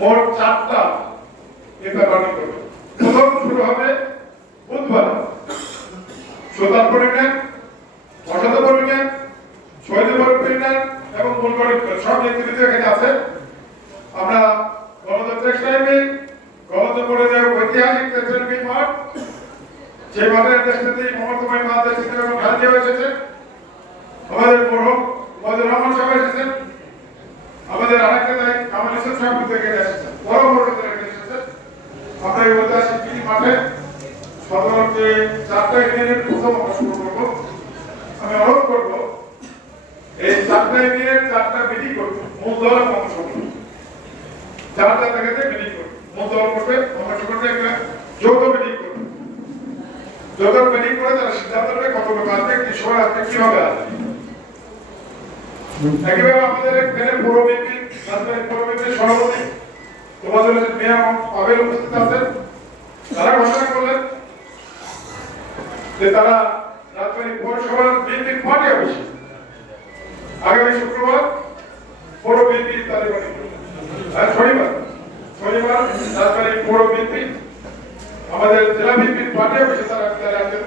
মোট চারটা গঠন করবে। প্রথম শুরু হবে বুধবার। Sultanpur union Asadpur union Shahidpur union এবং মূল ফুলবাড়ি সব নেতৃত্ব এখানে আছে। আমরা গণতন্ত্র সাহেবে গণতন্ত্রে যে ঐতিহাসিক টেকসনবি মাঠ যে মাঠের দেশনেত্রী মমতাময় মা দেশনেত্রী এবং ভারতীয় এসেছে, আমাদের মরহম মজুর রহমান সাহেব এসেছেন, আমাদের আরেকটা বড় নেতারা এখানে এসেছেন আমরা এই ঐতিহাসিক পিড়ি মাঠে সাধারণত চারটা ইউনিয়নের প্রথম আমরা শুরু করব। আমি অনুরোধ করব, এই চারটা ইউনিয়নের চারটা মিটিং করব মূল দল এবং অংশগ্রহণ চারটা জায়গাতে মিটিং করব মূল দল করবে অংশগ্রহণে একটা যৌথ মিটিং করবে যৌথ মিটিং করে তারা সিদ্ধান্ত নেবে কত লোক আসবে কি সময় আসবে, কীভাবে আসবে। একইভাবে আমাদের এখানে পুরো বিপি রাজধানী পুরো বিপির সভাপতি, তোমাদের মেয়া পাবেল উপস্থিত আছেন, তারা ঘোষণা করলেন যে তারা রাজধানী পৌরসভার বিএনপি পার্টি অফিসে তাদের জেলা বিএনপির পার্টি অফিসে তারা আয়োজন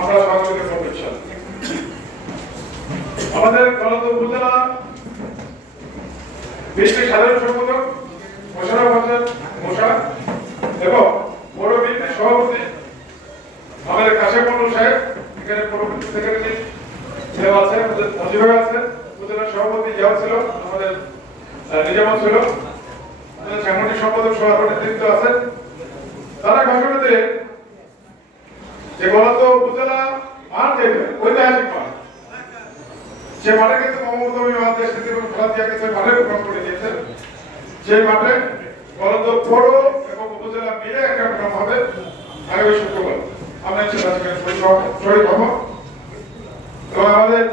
আমরা সহযোগিতা করব ইনশাআল্লাহ। আমাদের গণত উপজেলা বিএনপি সাধারণ সম্পাদক মোশারফ হোসেন, মোশা এবং বড় সভাপতি আমাদের কাশেম মন্ডল সাহেব, এখানে পরবর্তী সেক্রেটারি সেও আছে আমাদের আছে উপজেলা সভাপতি জিয়াও ছিল, আমাদের নিজামত ছিল। আমাদের সাংগঠনিক সম্পাদক সভাপতি নেতৃত্ব আছেন। তারা দিয়ে যে গলত উপজেলা মাঠ যেটা ঐতিহাসিক মাঠ সে মাঠে কিন্তু মমতা স্থিতি এবং খেলা মাঠে প্রোগ্রাম করে দিয়েছেন সেই মাঠে এবং উপজেলা মিলে হবে, আগামী শুক্রবার। আমরা এবং আমাদের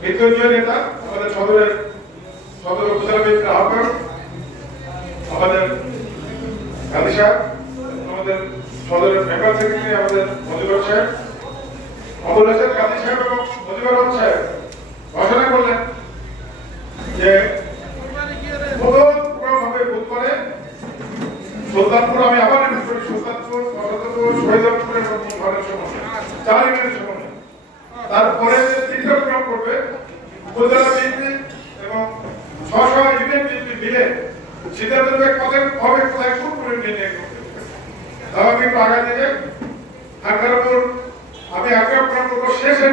বিদ্যুৎ নেতা, আমাদের সদরের সদর উপজেলা আমাদের গান্ধী সাহেব, আমাদের সদরের সেক্রেটারি আমাদের মজিবর সাহেব অবুল হাসান গান্ধী সাহেব যে প্রোগ্রাম হবে বুধবারে। সুলতানপুর, আমি আবার সুলতানপুর সরস্বতপুর ঘরের তারপরে তিনটা প্রোগ্রাম করবে উপজেলা বিএনপি এবং ছশো ইউনিয়ন বিএনপি মিলে নেবে কোথায়? কোন করে নির্ণয় করবে? থেকে আঠারোপুর আমি আগে প্রোগ্রাম করব শেষের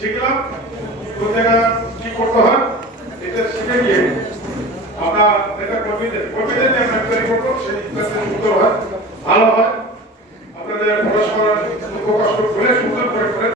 শিখলাম। কোন কি করতে হয় এটা শিখে গিয়ে আমরা নেতা কর্মীদের কর্মীদের